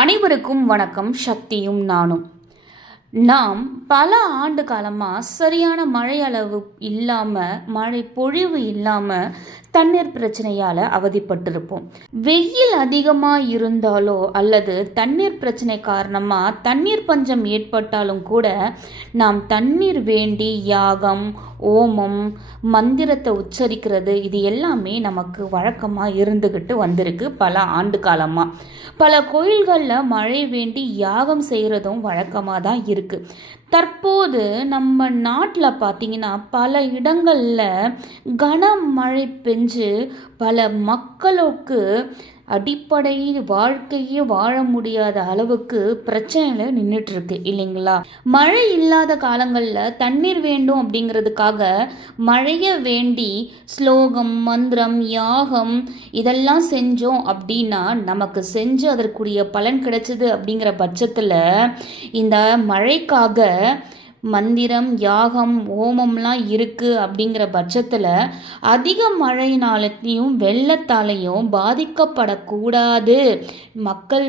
அனைவருக்கும் வணக்கம். சக்தியும் நானும். நாம் பல ஆண்டு காலமாக சரியான மழை அளவு இல்லாமல், மழை பொழிவு இல்லாமல் தண்ணீர் பிரச்சனையால் அவதிப்பட்டிருப்போம். வெயில் அதிகமாக இருந்தாலோ அல்லது தண்ணீர் பிரச்சனை காரணமாக தண்ணீர் பஞ்சம் ஏற்பட்டாலும் கூட நாம் தண்ணீர் வேண்டி யாகம், ஓமம், மந்திரத்தை உச்சரிக்கிறது இது எல்லாமே நமக்கு வழக்கமாக இருந்துக்கிட்டு வந்திருக்கு. பல ஆண்டு காலமாக பல கோயில்களில் மழை வேண்டி யாகம் செய்கிறதும் வழக்கமாக தான் இருக்குது. தற்போது நம்ம நாட்டில் பார்த்திங்கன்னா பல இடங்களில் கனமழை பெஞ்சு பல மக்களுக்கு அடிப்படை வாழ்க்கையே வாழ முடியாத அளவுக்கு பிரச்சனையில் நின்றுட்டுருக்கு இல்லைங்களா? மழை இல்லாத காலங்களில் தண்ணீர் வேண்டும் அப்படிங்கிறதுக்காக மழையை வேண்டி ஸ்லோகம், மந்திரம், யாகம் இதெல்லாம் செஞ்சோம் அப்படின்னா நமக்கு செஞ்சு அதற்குரிய பலன் கிடைச்சது அப்படிங்கிற பட்சத்தில் இந்த மழைக்காக மந்திரம், யாகம், ஓமம்லாம் இருக்குது அப்படிங்கிற பட்சத்தில் அதிக மழையினாலையும் வெள்ளத்தாலையும் பாதிக்கப்படக்கூடாது. மக்கள்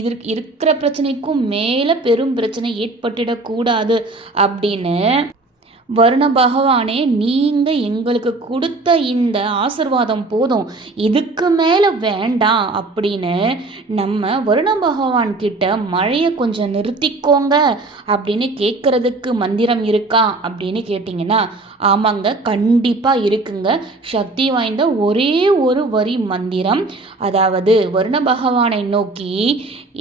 இதற்கு இருக்கிற பிரச்சனைக்கும் மேலே பெரும் பிரச்சனை ஏற்பட்டுடக்கூடாது அப்படின்னு வருண பகவானே, நீங்கள் எங்களுக்கு கொடுத்த இந்த ஆசிர்வாதம் போதும், இதுக்கு மேலே வேண்டாம் அப்படின்னு நம்ம வருண பகவான் கிட்ட மழையை கொஞ்சம் நிறுத்திக்கோங்க அப்படின்னு கேட்குறதுக்கு மந்திரம் இருக்கா அப்படின்னு கேட்டிங்கன்னா ஆமாங்க, கண்டிப்பாக இருக்குங்க. சக்தி வாய்ந்த ஒரே ஒரு வரி மந்திரம். அதாவது வருண பகவானை நோக்கி,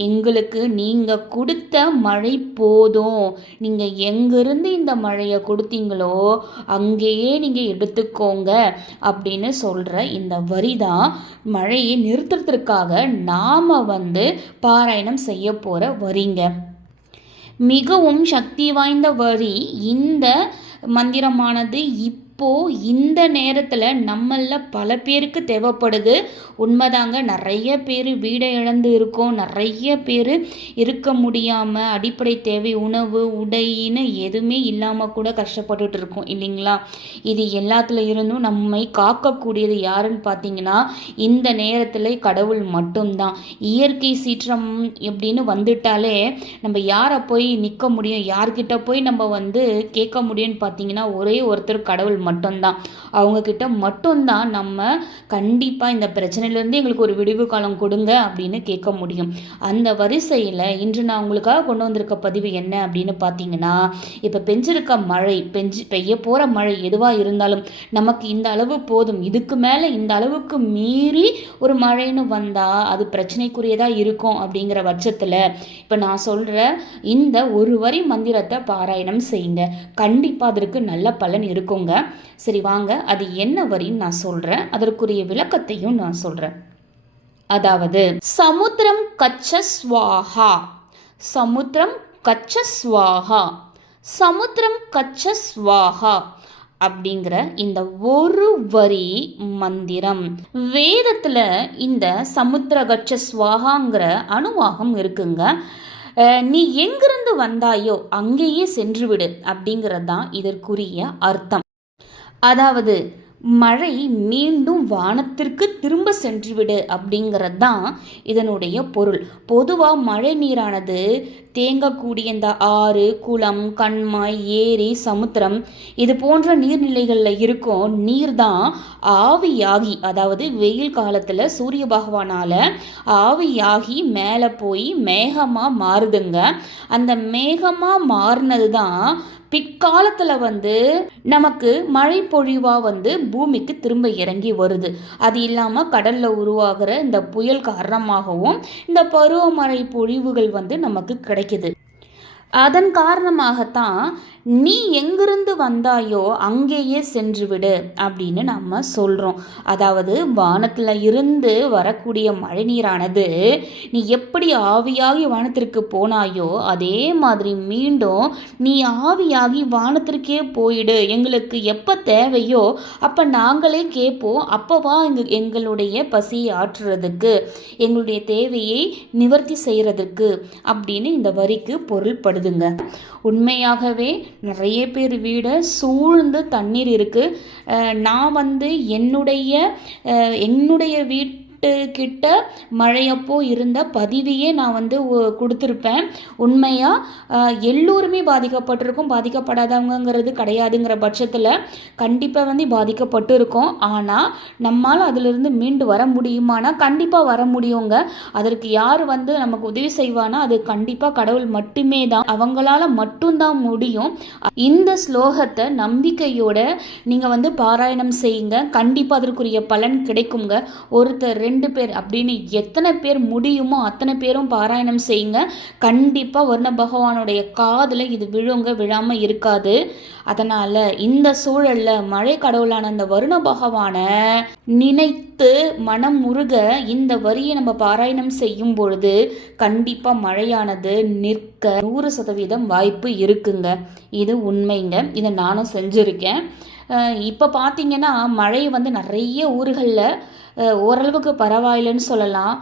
எங்களுக்கு நீங்கள் கொடுத்த மழை போதும், நீங்கள் எங்கிருந்து இந்த மழையை கொடுத்தீங்களோ அங்கேயே நீங்கள் எடுத்துக்கோங்க அப்படின்னு சொல்கிற இந்த வரி தான் மழையை நிறுத்துறதுக்காக நாம் பாராயணம் செய்ய போகிற வரிங்க. மிகவும் சக்தி வாய்ந்த வரி. இந்த மந்திரமானது இந்த நேரத்தில் நம்மளில் பல பேருக்கு தேவைப்படுது. உண்மைதாங்க, நிறைய பேர் வீடை இழந்து இருக்கோம், நிறைய பேர் இருக்க முடியாமல் அடிப்படை தேவை உணவு, உடைன்னு எதுவுமே இல்லாமல் கூட கஷ்டப்பட்டுட்டு இருக்கோம் இல்லைங்களா? இது எல்லாத்துல இருந்தும் நம்மை காக்கக்கூடியது யாருன்னு பார்த்தீங்கன்னா இந்த நேரத்தில் கடவுள் மட்டும்தான். இயற்கை சீற்றம் எப்படின்னு வந்துட்டாலே நம்ம யாரை போய் நிற்க முடியும், யார்கிட்ட போய் நம்ம கேட்க முடியும்னு பார்த்தீங்கன்னா ஒரே ஒருத்தர் கடவுள் மட்டும்தான். அவங்கக்கிட்ட மட்டும்தான் நம்ம கண்டிப்பாக இந்த பிரச்சனையிலேருந்து எங்களுக்கு ஒரு விடிவு காலம் கொடுங்க அப்படின்னு கேட்க முடியும். அந்த வரிசையில் இன்று நான் உங்களுக்காக கொண்டு வந்திருக்க பதிவு என்ன அப்படின்னு பார்த்தீங்கன்னா, இப்போ பெஞ்சிருக்க மழை, பெய்ய போகிற மழை எதுவாக இருந்தாலும் நமக்கு இந்த அளவு போதும், இதுக்கு மேலே இந்த அளவுக்கு மீறி ஒரு மழைன்னு வந்தால் அது பிரச்சனைக்குரியதாக இருக்கும். அப்படிங்கிற பட்சத்தில் இப்போ நான் சொல்கிற இந்த ஒரு வரி மந்திரத்தை பாராயணம் செய்யுங்க, கண்டிப்பாக அதற்கு நல்ல பலன் இருக்குங்க. சரி வாங்க, அது என்ன வரின்னு நான் சொல்கிறேன், அதற்குரிய விளக்கத்தையும் நான் சொல்கிறேன். அதாவது சமுத்திரம் கச்ச ஸ்வாஹா, சமுத்திரம் கச்ச ஸ்வாஹா, சமுத்திரம் கச்ச ஸ்வாஹா அப்படிங்கிற இந்த ஒரு வரி மந்திரம். வேதத்தில் இந்த சமுத்திர கச்ச ஸ்வாஹாங்கிற அணுவாகம் இருக்குங்க. நீ எங்கிருந்து வந்தாயோ அங்கேயே சென்று விடு அப்படிங்கிறது தான் இதற்குரிய அர்த்தம். அதாவது மழை மீண்டும் வானத்திற்கு திரும்ப சென்றுவிடு அப்படிங்கிறது தான் இதனுடைய பொருள். பொதுவாக மழை நீரானது தேங்கக்கூடிய இந்த ஆறு, குளம், கண்மாய், ஏரி, சமுத்திரம் இது போன்ற நீர்நிலைகளில் இருக்கும் நீர் தான் ஆவியாகி, அதாவது வெயில் காலத்தில் சூரிய பகவானால் ஆவியாகி மேலே போய் மேகமாக மாறுதுங்க. அந்த மேகமாக மாறினது தான் பிற்காலத்தில் நமக்கு மழை பொழிவாக பூமிக்கு திரும்ப இறங்கி வருது. அது இல்லாமல் கடலில் உருவாகிற இந்த புயல் காரணமாகவும் இந்த பருவமழை பொழிவுகள் நமக்கு கிடைக்குது. அதன் காரணமாகத்தான் நீ எங்கிருந்து வந்தாயோ அங்கேயே சென்று விடு அப்படின்னு நம்ம சொல்கிறோம். அதாவது வானத்தில் இருந்து வரக்கூடிய மழை நீரானது நீ எப்படி ஆவியாகி வானத்திற்கு போனாயோ அதே மாதிரி மீண்டும் நீ ஆவியாகி வானத்திற்கே போயிடு, எங்களுக்கு எப்போ தேவையோ அப்போ நாங்களே கேட்போம், அப்போவா எங்களுடைய பசியை ஆற்றுறதுக்கு, எங்களுடைய தேவையை நிவர்த்தி செய்கிறதுக்கு அப்படின்னு இந்த வரிக்கு பொருள்படுதுங்க. உண்மையாகவே நிறைய பேர் வீடை சூழ்ந்து தண்ணீர் இருக்குது. நான் என்னுடைய கிட்ட மழையப்போ இருந்த பதிவையே நான் வந்து கொடுத்துருப்பேன். உண்மையாக எல்லோருமே பாதிக்கப்பட்டிருக்கோம், பாதிக்கப்படாதவங்கிறது கிடையாதுங்கிற பட்சத்தில் கண்டிப்பாக வந்து பாதிக்கப்பட்டு இருக்கோம். ஆனால் நம்மால் அதிலிருந்து மீண்டு வர முடியுமானா கண்டிப்பாக வர முடியுங்க. அதற்கு யார் வந்து நமக்கு உதவி செய்வானா அது கண்டிப்பாக கடவுள் மட்டுமே தான். அவங்களால மட்டும்தான் முடியும். இந்த ஸ்லோகத்தை நம்பிக்கையோட நீங்கள் வந்து பாராயணம் செய்யுங்க. கண்டிப்பாக அதற்குரிய பலன் கிடைக்குங்க. ஒருத்தர் 2 பேர் அப்படின்னு எத்தனை பேர் முடியுமோ அத்தனை பேரும் பாராயணம் செய்யுங்க. கண்டிப்பாக வருண பகவானுடைய காதில் இது விழுங்க, விழாமல் இருக்காது. அதனால் இந்த சூழலில் மழை கடவுளான அந்த வருண பகவானை நினைத்து மனம் முருக இந்த வரியை நம்ம பாராயணம் செய்யும் பொழுது கண்டிப்பாக மழையானது நிற்க 100% வாய்ப்பு இருக்குங்க. இது உண்மைங்க. இதை நானும் செஞ்சுருக்கேன். இப்போ பார்த்தீங்கன்னா மழை வந்து நிறைய ஊர்களில் ஓரளவுக்கு பரவாயில்லைன்னு சொல்லலாம்.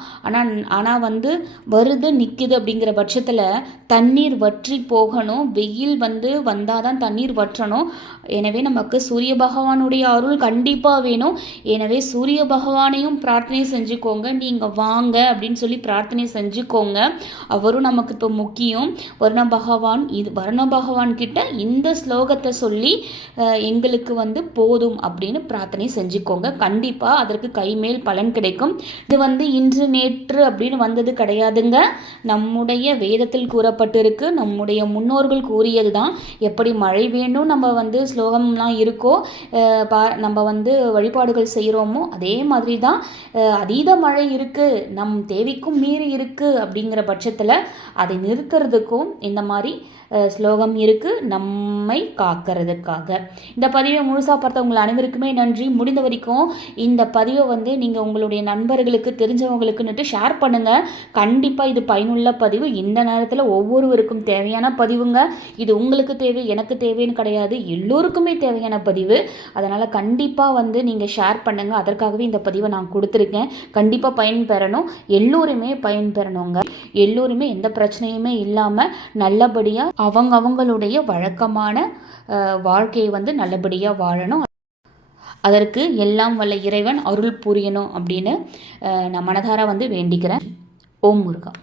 ஆனால் வந்து வருது நிற்குது அப்படிங்கிற பட்சத்தில் தண்ணீர் வற்றி போகணும். வெயில் வந்து வந்தால் தான் தண்ணீர் வற்றணும். எனவே நமக்கு சூரிய பகவானுடைய அருள் கண்டிப்பாக வேணும். எனவே சூரிய பகவானையும் பிரார்த்தனை செஞ்சுக்கோங்க. நீங்கள் வாங்க அப்படின்னு சொல்லி பிரார்த்தனை செஞ்சுக்கோங்க. அவரும் நமக்கு இப்போ முக்கியம். வருண பகவான் கிட்ட இந்த ஸ்லோகத்தை சொல்லி எங்களுக்கு வந்து போதும் அப்படின்னு பிரார்த்தனை செஞ்சுக்கோங்க. கண்டிப்பாக அதற்கு கைமேல் பலன் கிடைக்கும். இது வந்து இன்று நேற்று அப்படின்னு வந்தது கிடையாதுங்க. நம்முடைய வேதத்தில் கூறப்பட்டிருக்கு. நம்முடைய முன்னோர்கள் கூறியது தான். எப்படி மழை வேண்டும் நம்ம வந்து ஸ்லோகம்லாம் இருக்கோ, நம்ம வந்து வழிபாடுகள் செய்கிறோமோ அதே மாதிரி தான் அதீத மழை இருக்குது, நம் தேவைக்கும் மீறி இருக்குது அப்படிங்கிற பட்சத்தில் அதை நிறுத்துறதுக்கும் இந்த மாதிரி ஸ்லோகம் இருக்குது, நம்மை காக்கிறதுக்காக. இந்த பதிவை முழுசாக பார்த்த உங்கள் அனைவருக்குமே நன்றி. முடிந்த வரைக்கும் இந்த பதிவை வந்து நீங்கள் உங்களுடைய நண்பர்களுக்கு தெரிஞ்சவங்களுக்குன்னுட்டு ஷேர் பண்ணுங்கள். கண்டிப்பாக இது பயனுள்ள பதிவு. இந்த நேரத்தில் ஒவ்வொருவருக்கும் தேவையான பதிவுங்க. இது உங்களுக்கு தேவை, எனக்கு தேவைன்னு கிடையாது, எல்லோருக்குமே தேவையான பதிவு. அதனால் கண்டிப்பாக வந்து நீங்கள் ஷேர் பண்ணுங்கள். அதற்காகவே இந்த பதிவை நான் கொடுத்துருக்கேன். கண்டிப்பாக பயன்பெறணும், எல்லோருமே பயன்பெறணுங்க. எல்லோருமே எந்த பிரச்சனையுமே இல்லாமல் நல்லபடியாக அவங்களுடைய வழக்கமான வாழ்க்கையை வந்து நல்லபடியாக வாழணும். அதற்கு எல்லாம் வல்ல இறைவன் அருள் புரியணும் அப்படின்னு நான் மனதார வந்து வேண்டிக்கிறேன். ஓம் முருகா.